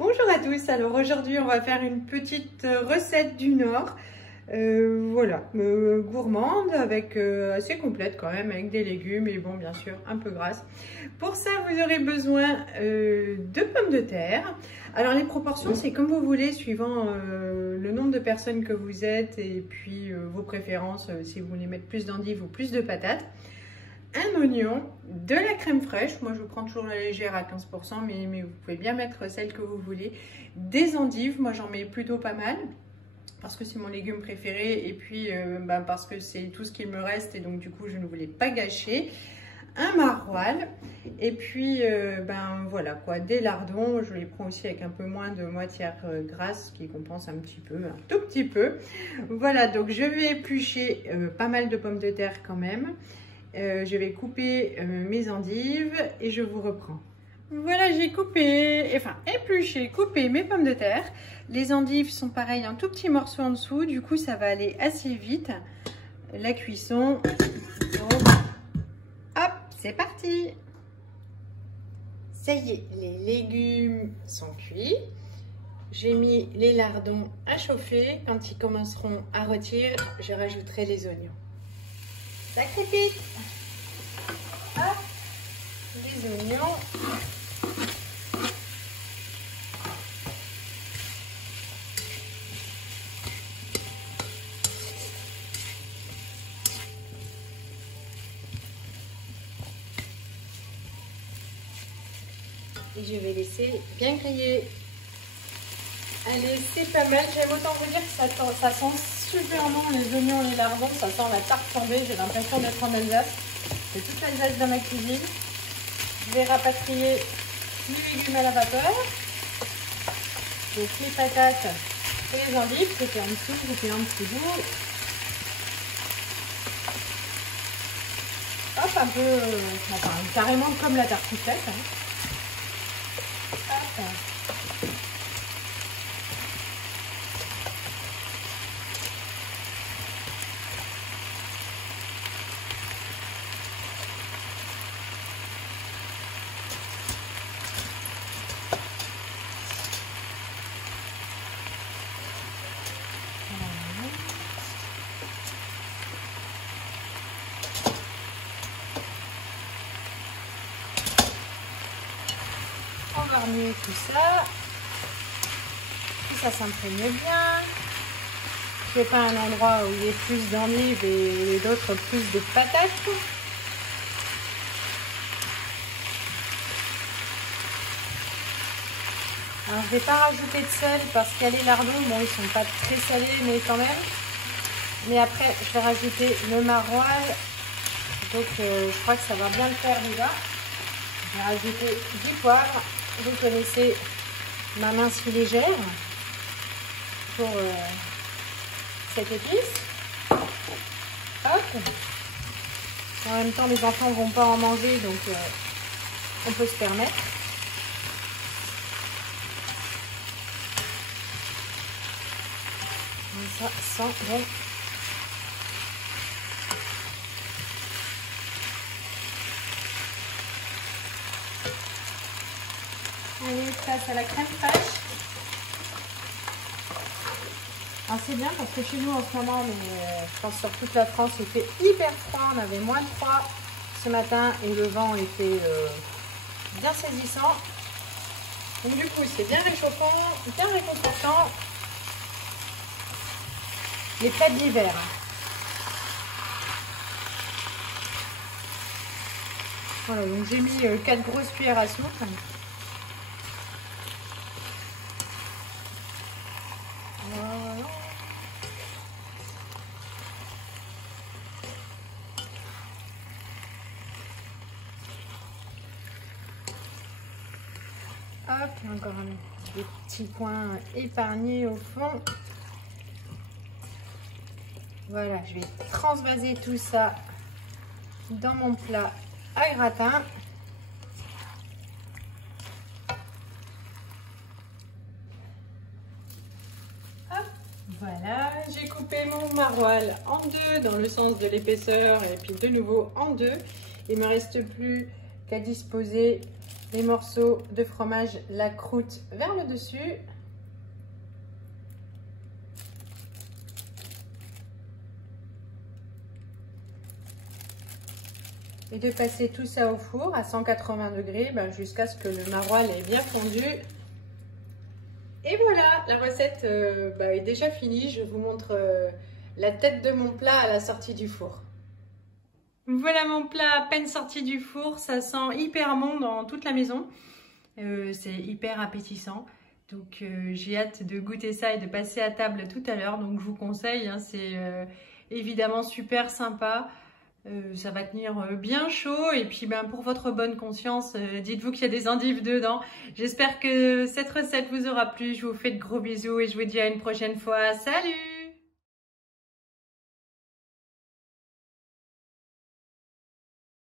Bonjour à tous, alors aujourd'hui on va faire une petite recette du Nord, gourmande, avec assez complète quand même, avec des légumes et bon bien sûr un peu grasse. Pour ça vous aurez besoin de pommes de terre. Alors les proportions c'est comme vous voulez, suivant le nombre de personnes que vous êtes et puis vos préférences, si vous voulez mettre plus d'endives ou plus de patates. Un oignon, de la crème fraîche, moi je prends toujours la légère à 15%, mais vous pouvez bien mettre celle que vous voulez. Des endives, moi j'en mets plutôt pas mal, parce que c'est mon légume préféré, et puis parce que c'est tout ce qu'il me reste, et donc du coup je ne voulais pas gâcher. Un maroilles, et puis voilà quoi, des lardons, je les prends aussi avec un peu moins de matière grasse, qui compense un petit peu, un tout petit peu. Voilà, donc je vais éplucher pas mal de pommes de terre quand même. Je vais couper mes endives et je vous reprends. Voilà, j'ai épluché, coupé mes pommes de terre. Les endives sont pareilles, un tout petit morceau en dessous, du coup ça va aller assez vite. La cuisson, donc, hop, c'est parti. Ça y est, les légumes sont cuits. J'ai mis les lardons à chauffer. Quand ils commenceront à rôtir, je rajouterai les oignons. Ça crépite. Hop, les oignons. Et je vais laisser bien griller. Allez, c'est pas mal. J'aime autant vous dire que ça sent super bon, les oignons, les lardons. Ça sent la tarte flambée. J'ai l'impression d'être en Alsace. C'est toute l'Alsace dans ma cuisine. Je vais rapatrier les légumes à la vapeur. Donc les patates et les endives. C'était en dessous, c'était un petit bout. Hop, un peu, carrément comme la tartiflette. Hein. Hop. On va remuer tout ça. Puis ça s'imprègne bien. Je ne fais pas un endroit où il y a plus d'endives et d'autres plus de patates. Alors je ne vais pas rajouter de sel parce qu'il y a les lardons, bon ils ne sont pas très salés mais quand même. Mais après je vais rajouter le maroilles. Donc je crois que ça va bien le faire déjà. Je vais rajouter du poivre. Vous connaissez ma main si légère pour cette épice. Hop. En même temps, les enfants ne vont pas en manger, donc on peut se permettre. Ça sent bon. Allez, passe à la crème fraîche. Alors c'est bien parce que chez nous en ce moment, mais je pense sur toute la France, il fait hyper froid. On avait moins de 3 ce matin et le vent était bien saisissant. Donc du coup, c'est bien réchauffant, bien réconfortant. Les plats d'hiver. Voilà, donc j'ai mis 4 grosses cuillères à soupe. Voilà. Hop, encore des petits coins épargnés au fond. Voilà, je vais transvaser tout ça dans mon plat à gratin. Hop, voilà, j'ai coupé mon maroilles en deux dans le sens de l'épaisseur et puis de nouveau en deux. Il ne me reste plus qu'à disposer les morceaux de fromage, la croûte vers le dessus. Et de passer tout ça au four à 180 degrés jusqu'à ce que le maroilles ait bien fondu. Et voilà, la recette est déjà finie. Je vous montre la tête de mon plat à la sortie du four. Voilà mon plat à peine sorti du four. Ça sent hyper bon dans toute la maison. C'est hyper appétissant. Donc j'ai hâte de goûter ça et de passer à table tout à l'heure. Donc je vous conseille, hein, c'est évidemment super sympa. Ça va tenir bien chaud et puis pour votre bonne conscience, dites-vous qu'il y a des endives dedans. J'espère que cette recette vous aura plu. Je vous fais de gros bisous et je vous dis à une prochaine fois. Salut!